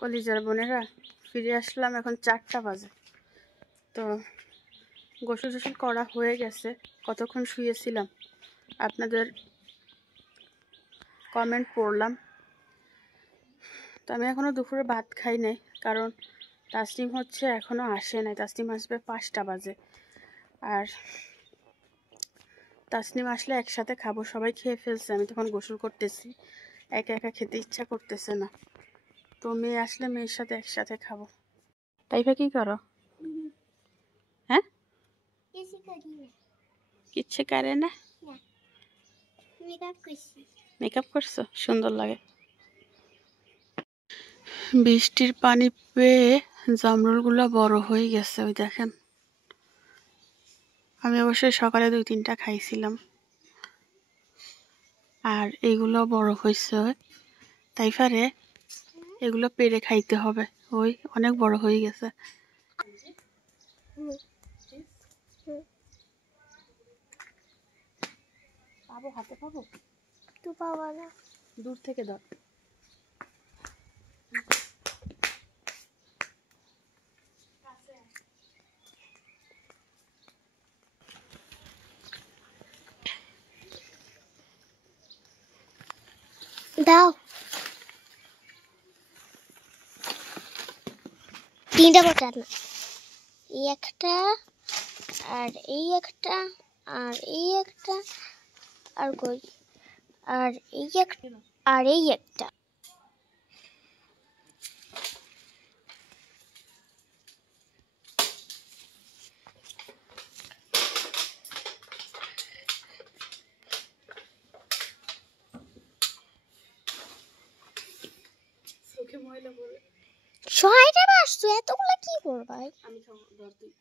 কলিজার বোনেরা, ফিরে আসলাম। এখন 4টা বাজে। তো গোসল টোসল করা হয়ে গেছে। কতক্ষণ শুয়েছিলাম আপনাদের কমেন্ট পড়লাম। তো আমি এখনও দুপুরে ভাত খাই নাই, কারণ তাসনিম হচ্ছে এখনও আসে নাই। তাসনিম আসবে 5টা বাজে। আর তাসনিম আসলে একসাথে খাবো। সবাই খেয়ে ফেলছে, আমি তখন গোসল করতেছি। একা একা খেতে ইচ্ছা করতেছে না। তো মেয়ে আসলে মেয়ের সাথে একসাথে খাবো। তাইফা কি করো? হ্যাঁ, কিচ্ছু করে না। মেকআপ করছো, সুন্দর লাগে। বৃষ্টির পানি পেয়ে জামরুলগুলো বড় হয়ে গেছে, ওই দেখেন। আমি অবশ্যই সকালে 2-3টা খাইছিলাম, আর এগুলো বড় হয়েছে। তাইফারে এগুলো পেরে খাইতে হবে, ওই অনেক বড় হয়ে গেছে। পাবো, হাতে পাবো তো, পাবো না, দূর থেকে ধর। দাও, 3টা বাটার না, এই একটা, আর এই একটা, আর এই একটা, আর কই, আর এই একটা, আর এই একটা। ছয়টা বাসছো, এতগুলো কি করবাই? আমি খাবো, ধর তুই।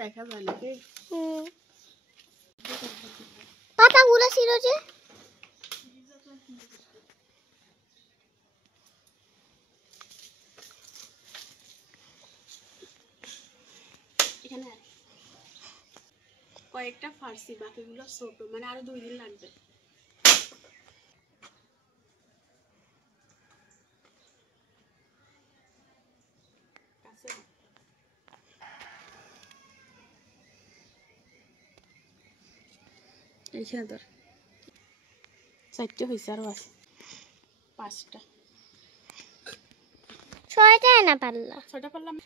দেখা যায় নাকি পাতাগুলো ছিল যে, এখানে কয়েকটা ফার্সি, বাকিগুলো ছোট, মানে আরো 2 দিন লাগবে। এইখানে ধর, 4টে হয়েছে, আরো আছে 5টা। 6টা না পারলা? 6টা পারলাম।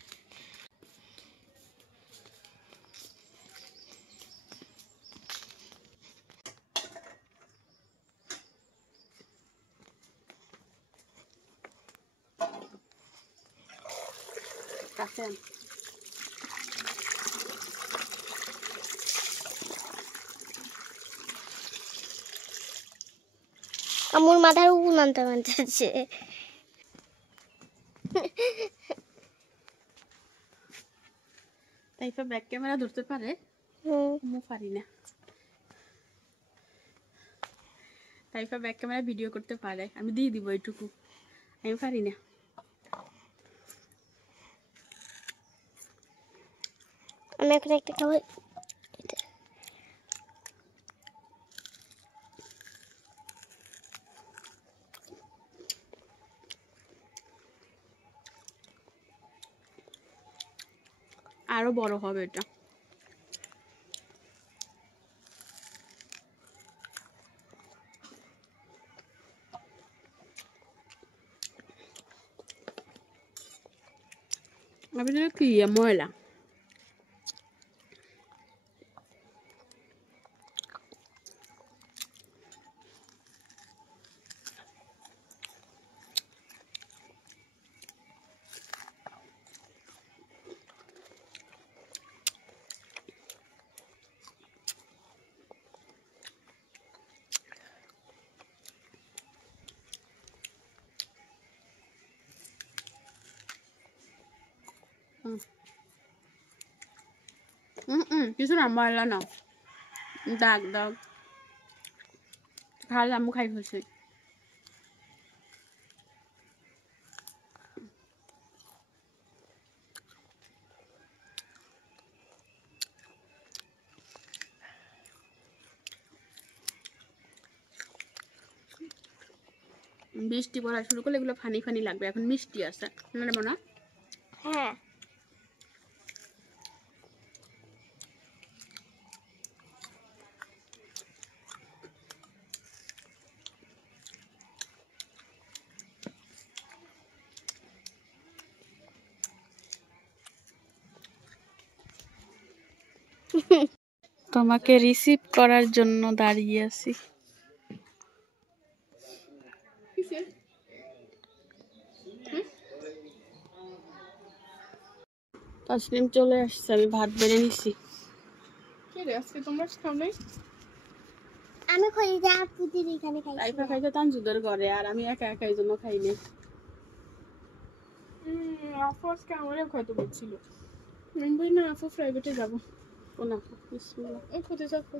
কাছেন আমার মাথার উপর নামতে মানতেছে। তাইফা ব্যাক ক্যামেরা ধরতে পারে, আমি পারি না। তাইফা ব্যাক ক্যামেরা ভিডিও করতে পারে, আমি দিয়ে দিব এইটুকু, আমি পারি না। আমি এখন একটা খাবো। আরো বড় হবে এটা। আমি কি ময়লা কিছু না, ময়লা না। দাগ দাও খাল আম্মু খাই ফেলছি বৃষ্টি পড়া শুরু করলে এগুলো ফানি ফানি লাগবে এখন মিষ্টি আছে নেবো না হ্যাঁ তোমাকে রিসিভ করার জন্য দাঁড়িয়ে আছি তাসনিম চলে আসছে আমি ভাত বেড়ে নিছি আজকে তোমরা খাও নাই আমি কই যা পুতির এখানে খাই লাইফা খাইতে তানজুদের ঘরে আর আমি একা একা এই জন্য খাইনি আপু আজকে আমারও খাইতে বলছিল আমি বলি না আপু প্রাইভেটে যাবো ও না বিসমিল্লাহ ও কোথায় যাবো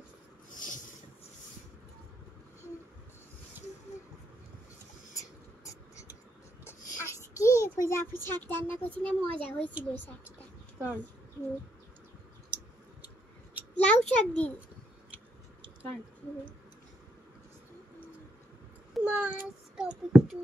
আজকে পূজা আপু শাক রান্না করছিল মজা হয়েছিল শাকটা তাই লাউ শাক দিন তাই মাছ টপিকটু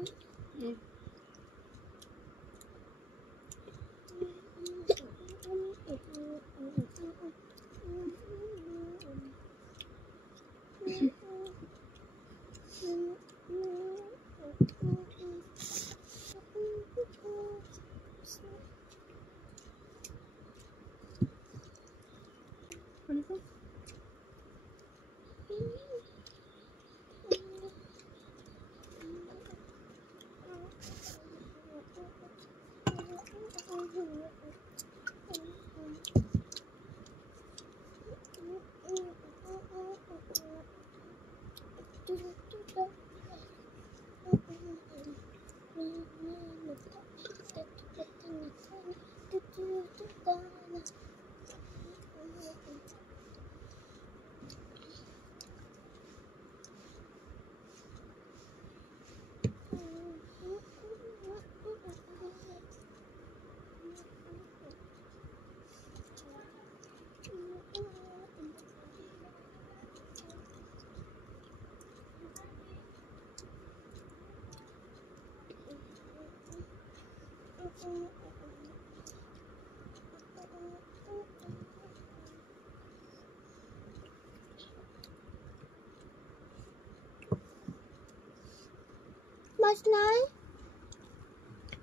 মাছ নাই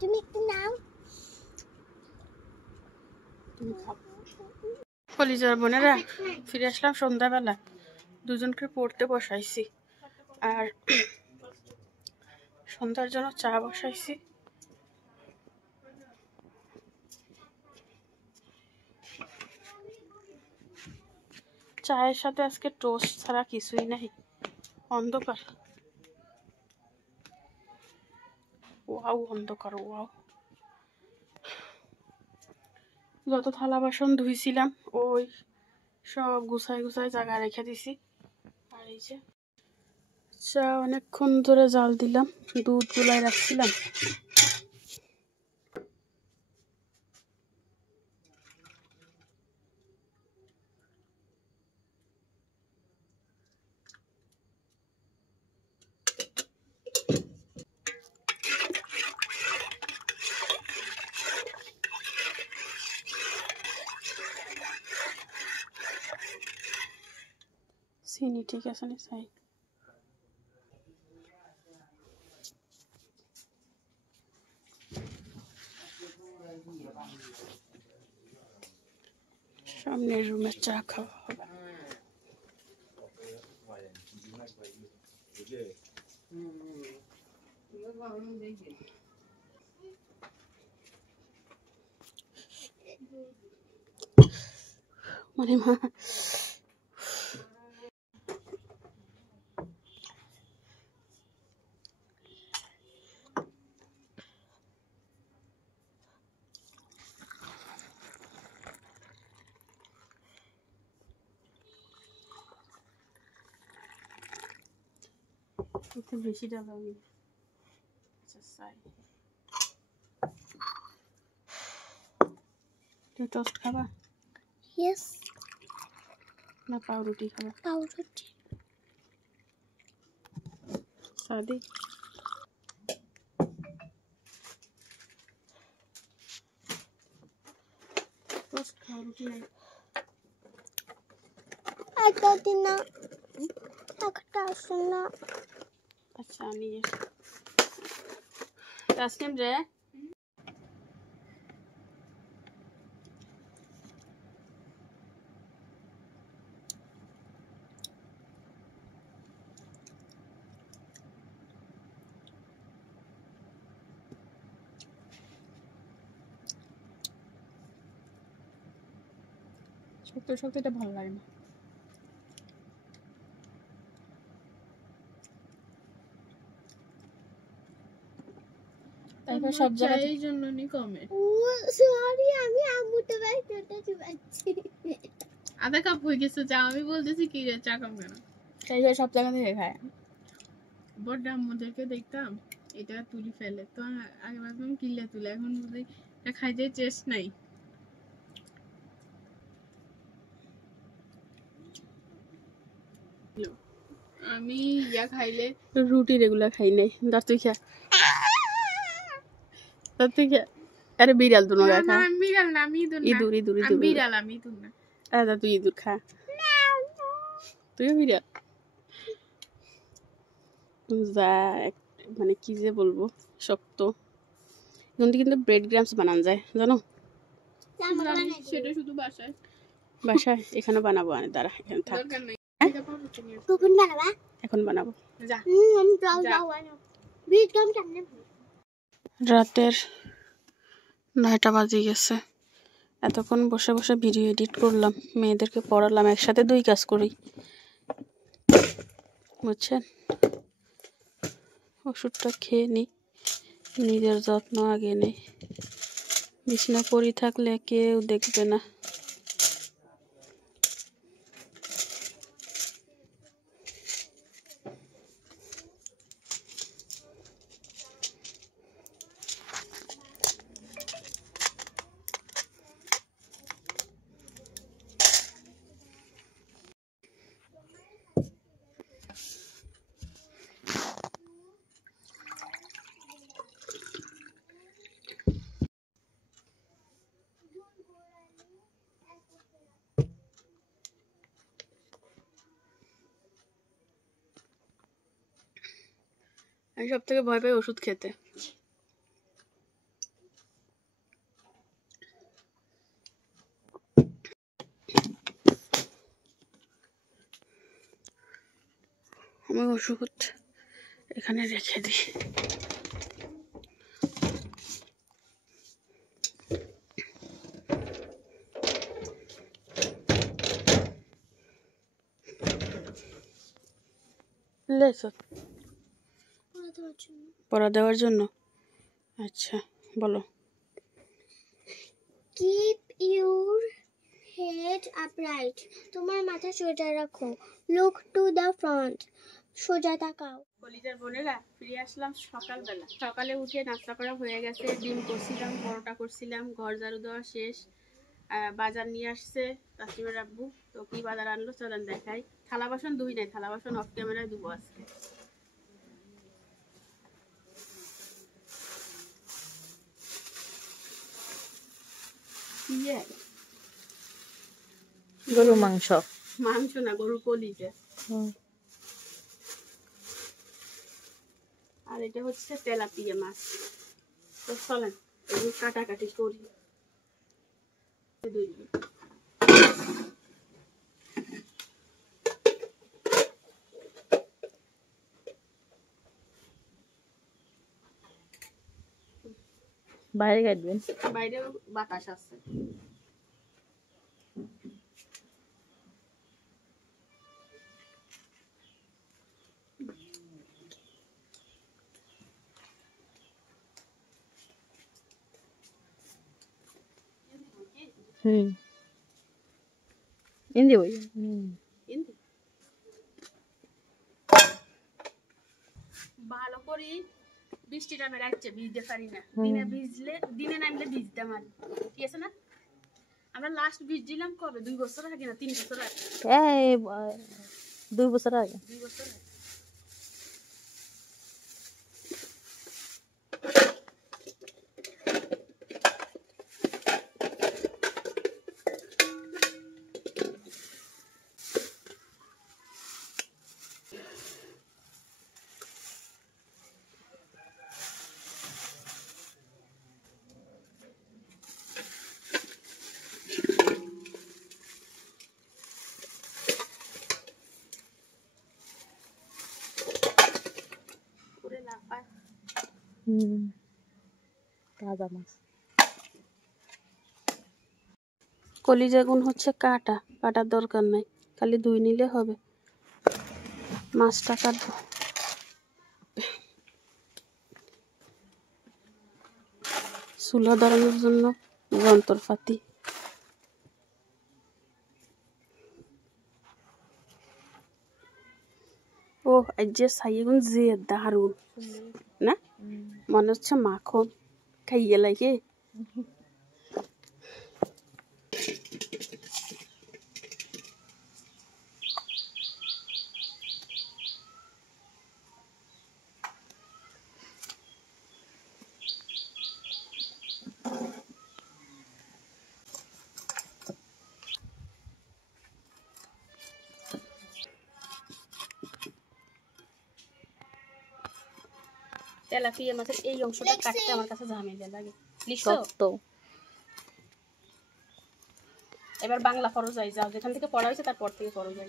তুমি একটু নাও কলিজার বোনেরা ফিরে আসলাম সন্ধ্যাবেলা দুজনকে পড়তে বসাইছি আর সন্ধ্যার জন্য চা বসাইছি চায়ের সাথে আজকে টোস্ট ছাড়া কিছুই নাই অন্ধকার ওয়াও অন্ধকার ওয়াও যত থালা বাসন ধুইছিলাম ওই সব গুছাই গুছাই জায়গা রেখে দিছি আর এই যে চা অনেকক্ষণ ধরে জাল দিলাম দুধ গুলাই রাখছিলাম চিনি ঠিক আছে নি চাই সামনের রুমে চা খাওয়া হবে মানে মা একটু বেশি ডাল আমি আচ্ছা সাই তুই টোস্ট খাবা ইয়েস না পাউরুটি খাবা পাউরুটি সাদি টোস্ট খাও রুটি নাই একটা দিন না একটা আসুন না আচ্ছা নিয়ে তাসনিম রে শক্ত শক্ত এটা ভালো লাগে না তারপর সব জায়গায় এই জন্য নি কমে ও সরি আমি আম্মুতে বাইরেটা চুবাচ্ছি আধা কাপ হয়ে গেছে চা আমি বলতেছি কি রে চা কম কেন তাই সব জায়গা থেকে খায় বড় আম্মুদেরকে দেখতাম এটা তুলি ফেলে তো আগে ভাবতাম কিলে তুলে এখন বুঝি এটা খাইতে টেস্ট নাই আমি ইয়া খাইলে রুটি রেগুলার খাই নাই দাঁত তুই খা দাঁত তুই খা আরে বিড়াল তো নগা খা আমি বিড়াল না আমি ইঁদুর ইঁদুর ইঁদুর আমি বিড়াল আমি ইঁদুর না আরে তুই ইঁদুর খা তুইও বিড়াল যা মানে কি যে বলবো শক্ত কিন্তু ব্রেড গ্রামস বানানো যায় জানো সেটা শুধু বাসায় বাসায় এখানে বানাবো আনে দাঁড়া এখানে থাক কখন বানাবা এখন বানাবো যা আমি যাও যাও বানাও বিট গাম সামনে রাতের 9টা বাজে গেছে এতক্ষণ বসে বসে ভিডিও এডিট করলাম মেয়েদেরকে পড়ালাম একসাথে 2 কাজ করি বুঝছেন ওষুধটা খেয়ে নি নিজের যত্ন আগে নেই বিছানা পড়ে থাকলে কেউ দেখবে না আমি সব থেকে ভয় পাই ওষুধ খেতে আমি ওষুধ এখানে রেখে দিই লেসো পড়া দেওয়ার জন্য আচ্ছা বলো কিপ ইউর হেড আপরাইট তোমার মাথা সোজা রাখো লুক টু দ্য ফ্রন্ট সোজা তাকাও কলিজার বোনেরা ফিরে আসলাম সকালবেলা সকালে উঠে নাস্তা করা হয়ে গেছে ডিম করছিলাম পরোটা করছিলাম ঘর ঝাড়ু দেওয়া শেষ বাজার নিয়ে আসছে তাসলিমের আব্বু তো কি বাজার আনলো চলেন দেখাই থালা বাসন ধুই নাই থালা বাসন অফ ক্যামেরায় ধুবো আজকে গরু মাংস মাংস না গরুর কলিজা আর এটা হচ্ছে তেলাপিয়া মাছ তো চলেন এগুলো কাটাকাটি করি বাইরে কাটবেন বাইরে বাতাস আছে ಹಿಂದಿ ಹೋಗಿ ಹಿಂದಿ করি বৃষ্টিটা আমি রাখছে ভিজতে পারি না, দিনে ভিজলে দিনে নামলে ভিজতে মারি, ঠিক আছে না? আমরা লাস্ট ভিজছিলাম কবে, 2 বছর আগে না 3 বছর আগে? এই 2 বছর আগে। 2 বছর আগে। তাজা মাছ। কলিজাগুন হচ্ছে কাটার দরকার নাই, খালি ধুই নিলে হবে। মাছটা কাটবো। চুলা ধরানোর জন্য যন্ত্রপাতি। ও আজ যে সাইগুন যে দারুন না, মনে হচ্ছে মাখন খাইয়ে লাগে। তেলাপিয়া মাছের এই অংশটা কাটতে আমার কাছে ঝামেলা লাগে। শক্ত। এবার বাংলা ফরজ যাই, যাও যেখান থেকে পড়া হয়েছে তারপর থেকে ফরজ যাই।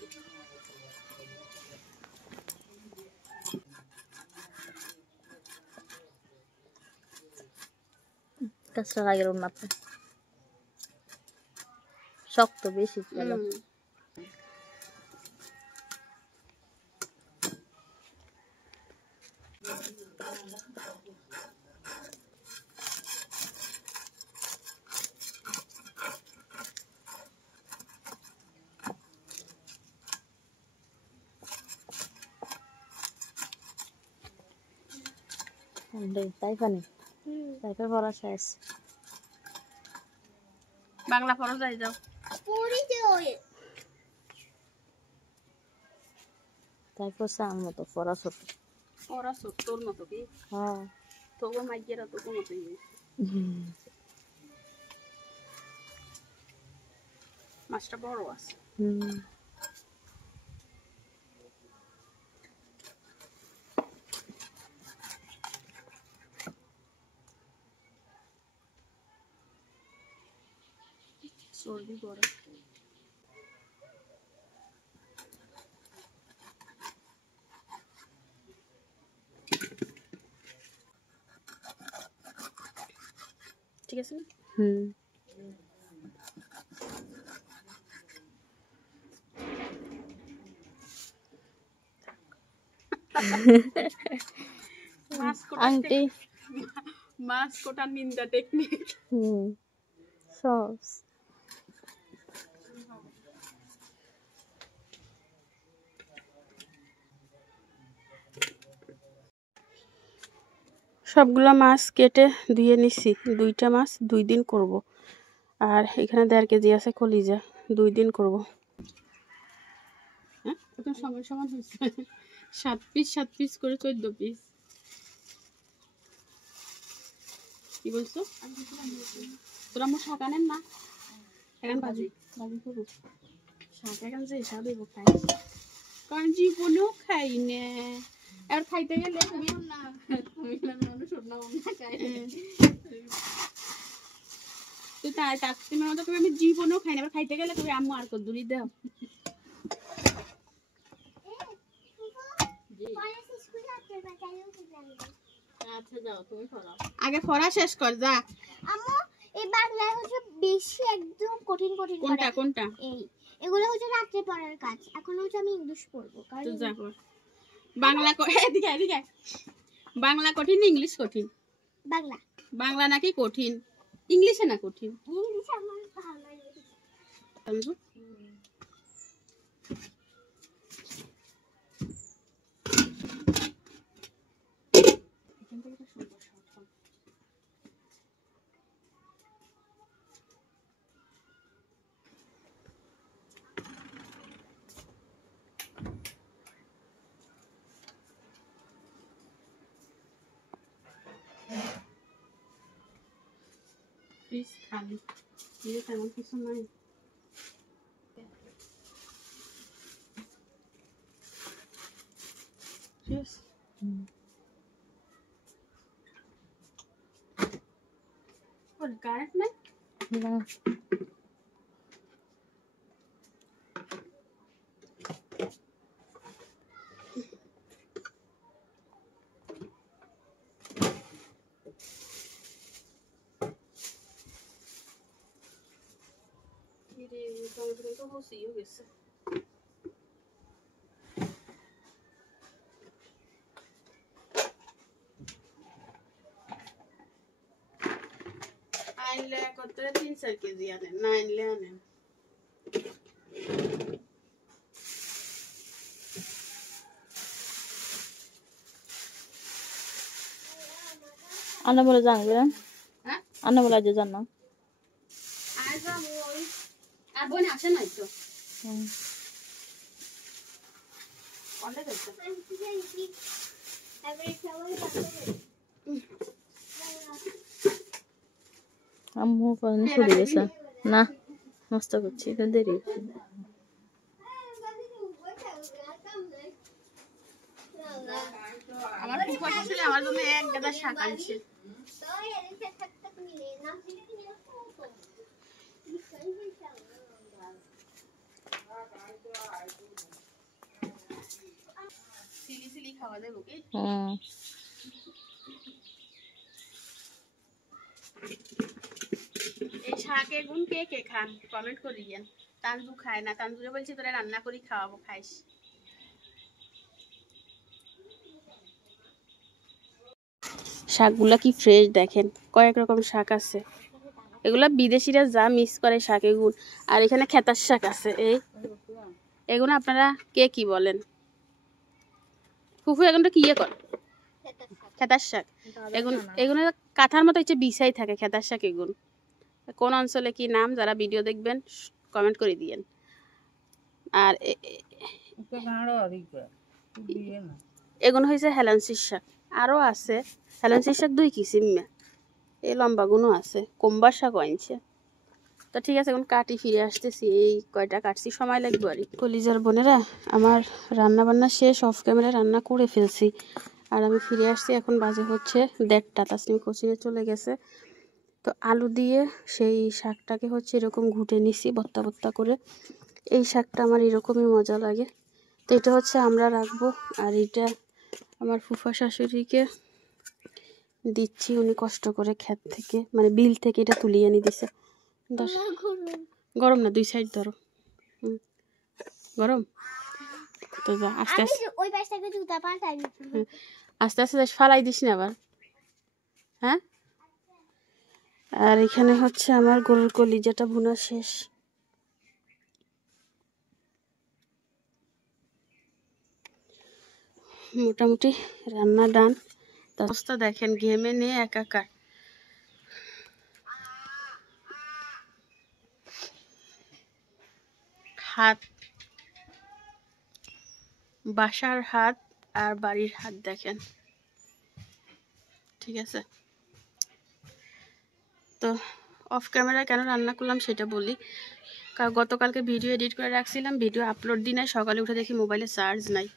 কাঁচা আগের উন্নতে শক্ত বেশি। তাই পানি তাইপের পড়া শেষ। বাংলা ফরজ যাই, যাও তারপর আমার মতো পড়া ছোট। ওরা তোর মতো কি? হ্যাঁ তোকে মাইকেরা তোকে মতোই হয়েছে। মাছটা বড় আছে। চর্বি বড়। ঠিক আছে না? আন্টি মাছ কোটার নিন্দা টেকনিক। সস সবগুলো মাছ কেটে ধুয়ে নিছি। 2টা মাছ 2 দিন করব। আর এখানে 1.5 কেজি আছে কলিজা, 2 দিন করব। হ্যাঁ এখন সমান সমান হয়েছে। 7 পিস করে 14 পিস। কি বলছো? তোরা আমার শাক আনেন না? এখন বাজি করবো শাক। এখন যে শাক দেবো খাই, কারণ জীবনেও খাই না। আর খাইতে গেলে আমি জীবনেও খাই না। এবার খাইতে গেলে তুমি আম্মু আর কত দূরই দাও। আচ্ছা যাও তুমি পড়াও, আগে পড়া শেষ কর যা। আম্মু এই বাংলায় হচ্ছে বেশি একদম কঠিন কোনটা কোনটা? এই এগুলো হচ্ছে রাতে পড়ার কাজ। এখন হচ্ছে আমি ইংলিশ পড়বো, কারণ যা কর। বাংলা এদিকে এদিকে। বাংলা কঠিন না ইংলিশ কঠিন? বাংলা। বাংলা নাকি কঠিন? ইংলিশে না কঠিন? ইংলিশ আমার ভালো লাগে। খালি দিয়ে তেমন কিছু নাই। কারেন্ট নাই না টমেটো তো বসিয়ে গেছে। আনলে কত 3-4 কেজি আনেন, না আনলে আনেন। আন্না বলে জানবে না, হ্যাঁ আন্না বলে আজ জান না। আর যাবো ওই আর বোন আসে নাই তো অনেক আছে। আম্মু পানি ছড়ে গেছে না, নষ্ট করছি এখন দেরি। আমার ফুফা শাশুড়ি আমার জন্য এক গাদা শাক আনছে। সিলি সিলি খাওয়া দেবো কি? এই শাকের গুণ কে কে খান কমেন্ট করে দিয়েন। তানজু খায় না, তানজুকে বলছি তোরা রান্না করি খাওয়াবো, খাইস। শাকগুলা কি ফ্রেশ দেখেন, কয়েক রকম শাক আছে। এগুলা বিদেশিরা যা মিক্স করে শাক এগুলো। আর এখানে খেতার শাক আছে, এগুলো আপনারা কে কি বলেন? ফুফু এগুলো কি কর? খেতার শাক। এগুলো কাঁথার মতো হচ্ছে বিছাই থাকে খেতার শাক। এগুলো কোন অঞ্চলে কি নাম, যারা ভিডিও দেখবেন কমেন্ট করে দিয়েন। আর এগুলো হয়েছে হেলান্সির শাক, আরও আছে হেলান্সির শাক 2 কিসিম, এই লম্বা গুলো আছে, কোম্বার শাক আনছে। তো ঠিক আছে, এখন কাটি ফিরে আসতেছি। এই কয়টা কাটছি, সময় লাগবে আর। কলিজার বোনেরা, আমার রান্না বান্না শেষ, অফ ক্যামেরায় রান্না করে ফেলছি। আর আমি ফিরে আসছি, এখন বাজে হচ্ছে 1:30। তাসনিম কোচিংয়ে চলে গেছে। তো আলু দিয়ে সেই শাকটাকে হচ্ছে এরকম ঘুটে নিছি ভর্তা ভর্তা করে। এই শাকটা আমার এরকমই মজা লাগে। তো এটা হচ্ছে আমরা রাখবো, আর এটা আমার ফুফা শাশুড়িকে দিচ্ছি। উনি কষ্ট করে ক্ষেত থেকে, মানে বিল থেকে এটা তুলিয়ে এনে দিছে। গরম না, 2 সাইড ধরো। গরম তো যা, আস্তে আস্তে আস্তে আস্তে ফালাই দিস না আবার। হ্যাঁ, আর এখানে হচ্ছে আমার গরুর কলিজাটা ভুনা শেষ। মোটামুটি রান্না ডান। অবস্থা দেখেন, ঘেমে নিয়ে একাকার। হাত, বাসার হাত আর বাড়ির হাত দেখেন, ঠিক আছে। তো অফ ক্যামেরায় কেন রান্না করলাম সেটা বলি। গতকালকে ভিডিও এডিট করে রাখছিলাম, ভিডিও আপলোড দিই নাই। সকালে উঠে দেখি মোবাইলে চার্জ নাই।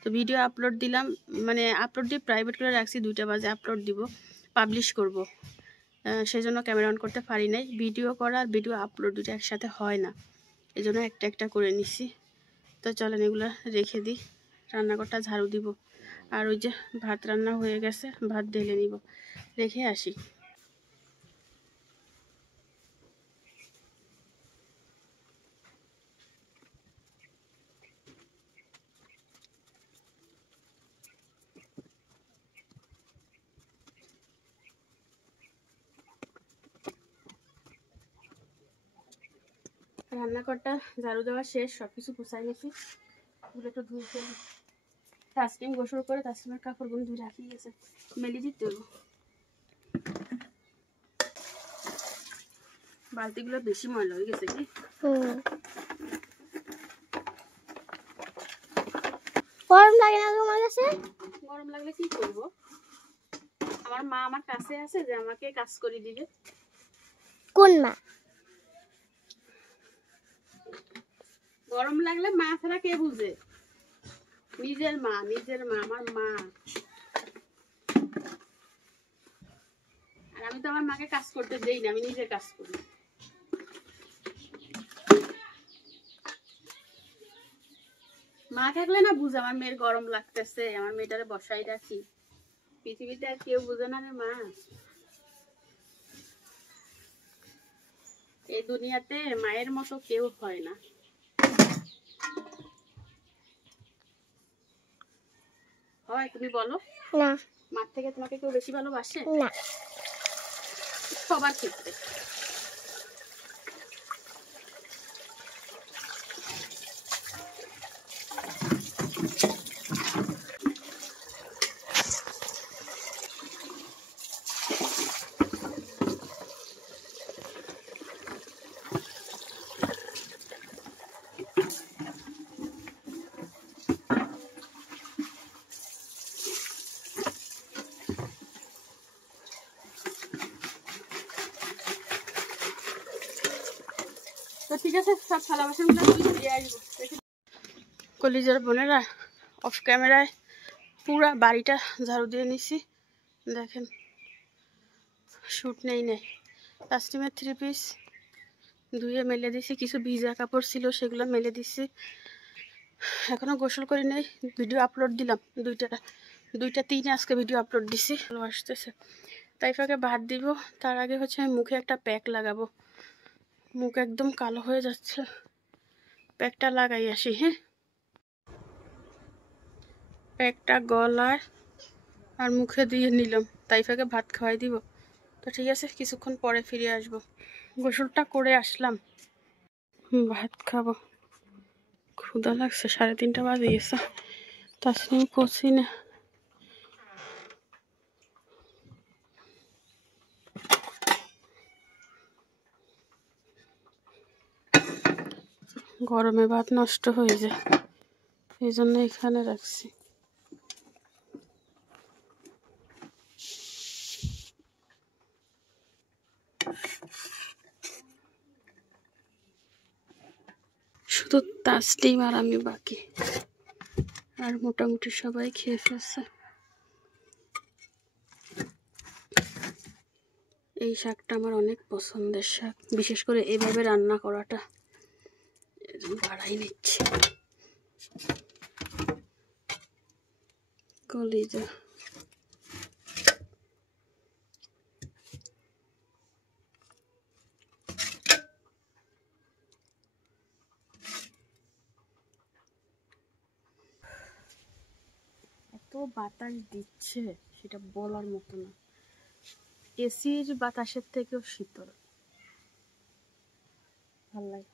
তো ভিডিও আপলোড দিলাম, মানে আপলোড দিয়ে প্রাইভেট করে রাখছি, 2টা বাজে আপলোড দিব, পাবলিশ করব। সেজন্য ক্যামেরা অন করতে পারি নাই। ভিডিও করা আর ভিডিও আপলোড দুটো একসাথে হয় না, এই জন্য একটা একটা করে নিছি। তো চলেন এগুলো রেখে দিই, রান্নাঘরটা ঝাড়ু দিব। আর ওই যে ভাত রান্না হয়ে গেছে, ভাত ঢেলে নিব, রেখে আসি। রান্নাঘরটা ঝাড়ু দেওয়া শেষ, সব কিছু গুছাই নিয়েছি। এগুলো একটু ধুয়ে ফেলি। তাসনিম গোসল করে তাসনিমের কাপড়গুলো ধুয়ে রাখি গেছে, মেলে দিতে দেবো। বালতিগুলো বেশি ময়লা হয়ে গেছে কি? গরম লাগে না তোমার কাছে? গরম লাগলে কি করবো, আমার মা আমার কাছে আছে যে আমাকে কাজ করে দিবে। কোন মা? গরম লাগলে মা ছাড়া কে বুঝে? নিজের মা, আমার মা। আর আমি তো আমার মাকে কাজ করতে দেই না, আমি নিজে কাজ করি। মা থাকলে না বুঝে আমার মেয়ের গরম লাগতেছে, আমার মেয়েটারে বসাই রাখি। পৃথিবীতে আর কেউ বুঝে না রে মা। এই দুনিয়াতে মায়ের মতো কেউ হয় না। হয় তুমি বলো? না। মার থেকে তোমাকে কেউ বেশি ভালোবাসে? না। সবার ক্ষেত্রে। তো ঠিক আছে, সব থালা বাসনগুলো দিয়ে আসবো। কলিজার বোনেরা, অফ ক্যামেরায় পুরা বাড়িটা ঝাড়ু দিয়ে নিছি। দেখেন, শুট নেই নেই। কাস্টিমের 3 পিস ধুয়ে মেলে দিছি, কিছু ভিজা কাপড় ছিল সেগুলো মেলে দিছি। এখনো গোসল করি নাই, ভিডিও আপলোড দিলাম দুইটা 3 আজকে ভিডিও আপলোড দিছি। ভালো আসতেছে। তাই ফাঁকে ভাত দিব, তার আগে হচ্ছে আমি মুখে একটা প্যাক লাগাবো। মুখ একদম কালো হয়ে যাচ্ছে, প্যাকটা লাগাই আসি। হ্যাঁ, প্যাকটা গলায় আর মুখে দিয়ে নিলাম, তাই ফাঁকে ভাত খাওয়াই দিব। তো ঠিক আছে, কিছুক্ষণ পরে ফিরে আসবো। গোসলটা করে আসলাম, ভাত খাবো। ক্ষুধা লাগছে, 3:30 বাজে গেছে। তাসনিম কোচিনে গরমে ভাত নষ্ট হয়ে যায়, এই জন্য এখানে রাখছি। শুধু তাসলিম আর আমি বাকি, আর মোটামুটি সবাই খেয়ে ফেলছে। এই শাকটা আমার অনেক পছন্দের শাক, বিশেষ করে এভাবে রান্না করাটা, বাড়াই নিচ্ছি। কলিজা এত বাতাস দিচ্ছে সেটা বলার মতো না, এসির বাতাসের থেকেও শীতল। ভাল লাগে।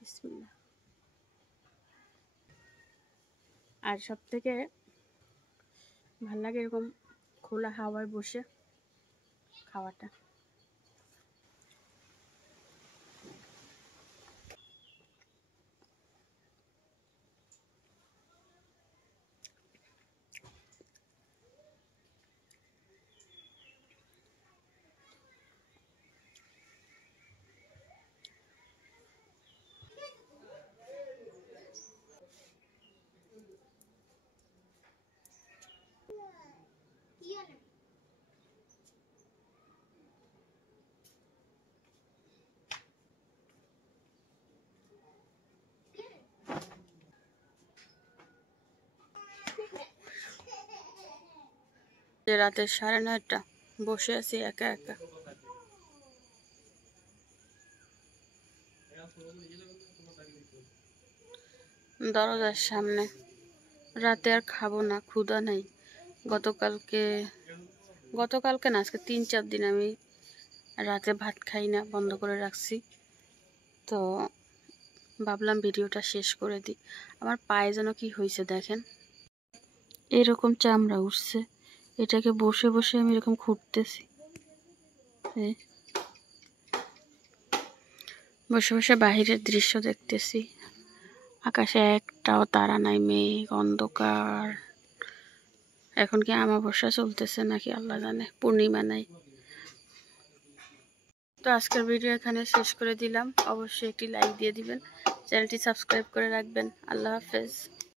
বিসমিল্লাহ। আর সব থেকে ভাল লাগে এরকম খোলা হাওয়ায় বসে খাওয়াটা। রাতে 9:30 বসে আছি একা একা। দরজার সামনে। রাতে আর খাবো না, ক্ষুধা নেই। গতকালকে না, আজকে 3-4 দিন আমি রাতে ভাত খাই না, বন্ধ করে রাখছি। তো ভাবলাম ভিডিওটা শেষ করে দিই। আমার পায়ে যেন কি হয়েছে দেখেন, এরকম চামড়া উঠছে। এটাকে বসে বসে আমি এরকম খুঁটতেছি, বসে বসে বাহিরের দৃশ্য দেখতেছি। আকাশে একটাও তারা নাই, মেঘ অন্ধকার, এখন কি আমাবস্যা চলতেছে নাকি আল্লাহ জানে, পূর্ণিমা নাই। তো আজকের ভিডিও এখানে শেষ করে দিলাম। অবশ্যই একটি লাইক দিয়ে দিবেন, চ্যানেলটি সাবস্ক্রাইব করে রাখবেন। আল্লাহ হাফেজ।